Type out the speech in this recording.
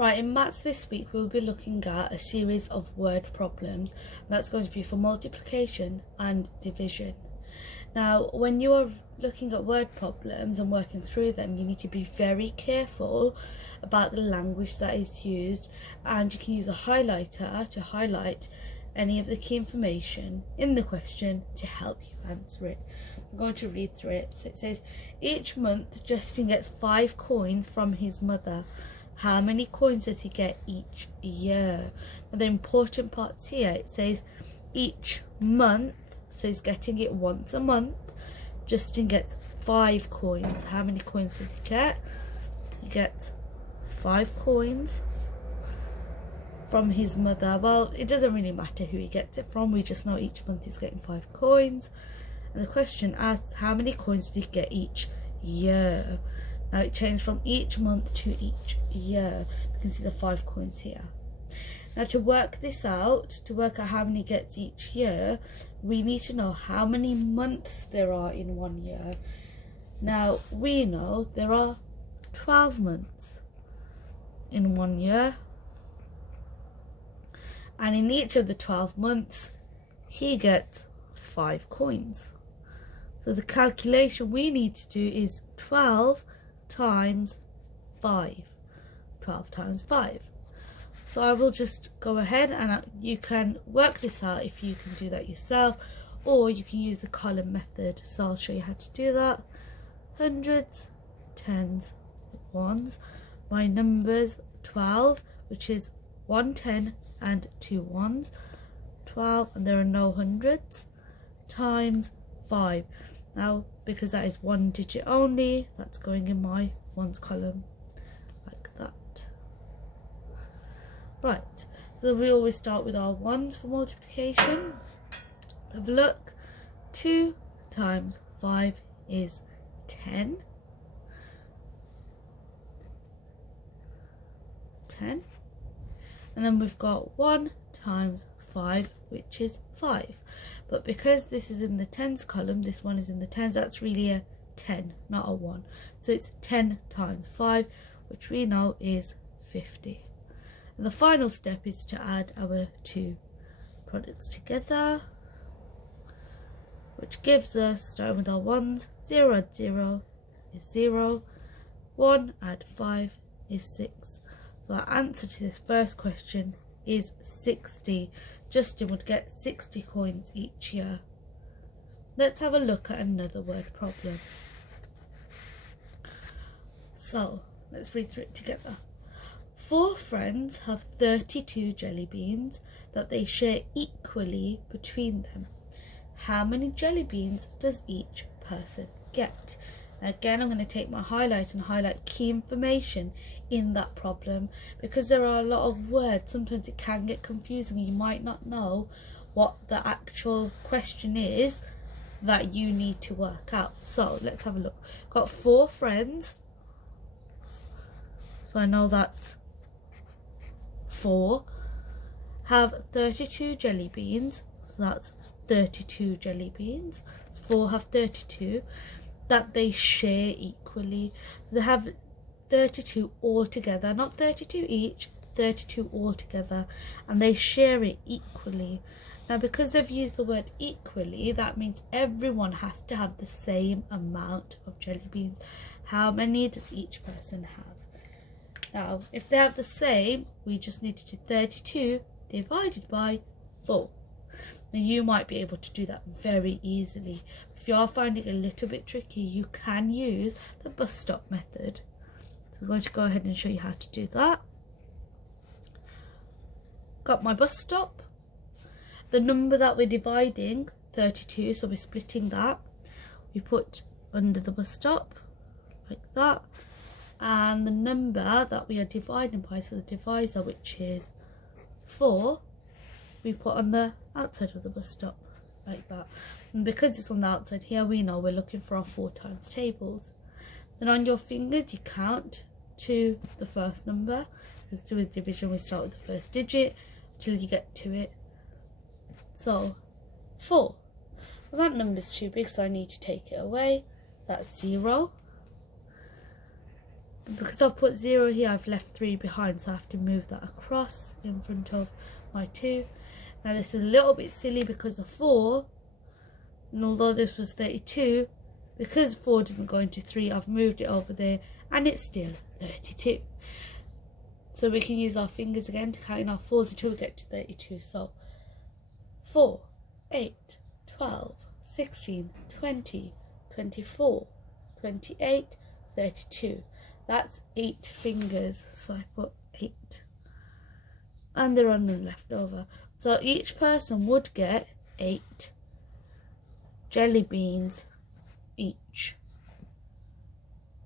Right, in maths this week we'll be looking at a series of word problems. That's going to be for multiplication and division. Now, when you are looking at word problems and working through them, you need to be very careful about the language that is used, and you can use a highlighter to highlight any of the key information in the question to help you answer it. I'm going to read through it. So it says, each month Justin gets 5 coins from his mother. How many coins does he get each year? Now the important parts here, it says each month, so he's getting it once a month. Justin gets 5 coins. How many coins does he get? He gets 5 coins from his mother. Well, it doesn't really matter who he gets it from, we just know each month he's getting 5 coins. And the question asks, how many coins did he get each year? Now it changed from each month to each year. You can see the 5 coins here. Now to work this out, to work out how many he gets each year, we need to know how many months there are in 1 year. Now we know there are 12 months in 1 year. And in each of the 12 months, he gets 5 coins. So the calculation we need to do is 12 times 5. 12 times 5. So I will just go ahead and you can work this out if you can do that yourself, or you can use the column method. So I'll show you how to do that. Hundreds, tens, ones. My numbers 12, which is 1 10 and 2 ones. 12, and there are no hundreds, times 5. Now, because that is 1 digit only, that's going in my ones column, like that. Right, so we always start with our ones for multiplication. Have a look. 2 times 5 is 10. 10. And then we've got 1 times 5, which is 5. But because this is in the tens column, this one is in the tens, that's really a 10, not a 1. So it's 10 times 5, which we know is 50. And the final step is to add our 2 products together, which gives us, starting with our ones, 0 add 0 is 0, 1 add 5 is 6. So our answer to this first question is 60. Justin would get 60 coins each year. Let's have a look at another word problem. So let's read through it together. 4 friends have 32 jelly beans that they share equally between them. How many jelly beans does each person get? Again, I'm going to take my highlight and highlight key information in that problem, because there are a lot of words. Sometimes it can get confusing. You might not know what the actual question is that you need to work out. So let's have a look. Got 4 friends. So I know that's 4. Have 32 jelly beans. So that's 32 jelly beans. So 4 have 32. That they share equally. So they have 32 all together, not 32 each, 32 all together, and they share it equally. Now because they've used the word equally, that means everyone has to have the same amount of jelly beans. How many does each person have? Now if they have the same, we just need to do 32 divided by 4. Now you might be able to do that very easily. If you are finding it a little bit tricky, you can use the bus stop method. So I'm going to go ahead and show you how to do that. Got my bus stop. The number that we're dividing, 32, so we're splitting that. We put under the bus stop, like that. And the number that we are dividing by, so the divisor, which is 4, we put on the outside of the bus stop, like that. And because it's on the outside here, we know we're looking for our 4 times tables. Then on your fingers, you count to the first number. Because to do with division, we start with the first digit till you get to it. So 4. Well, that number's too big, so I need to take it away. That's 0. because I've put 0 here, I've left 3 behind, so I have to move that across in front of my 2. Now this is a little bit silly because of 4, and although this was 32, because 4 doesn't go into 3, I've moved it over there, and it's still 32. So we can use our fingers again to count in our 4s until we get to 32. So 4, 8, 12, 16, 20, 24, 28, 32. That's 8 fingers, so I put 8. And there are none left over. So each person would get 8 jelly beans each.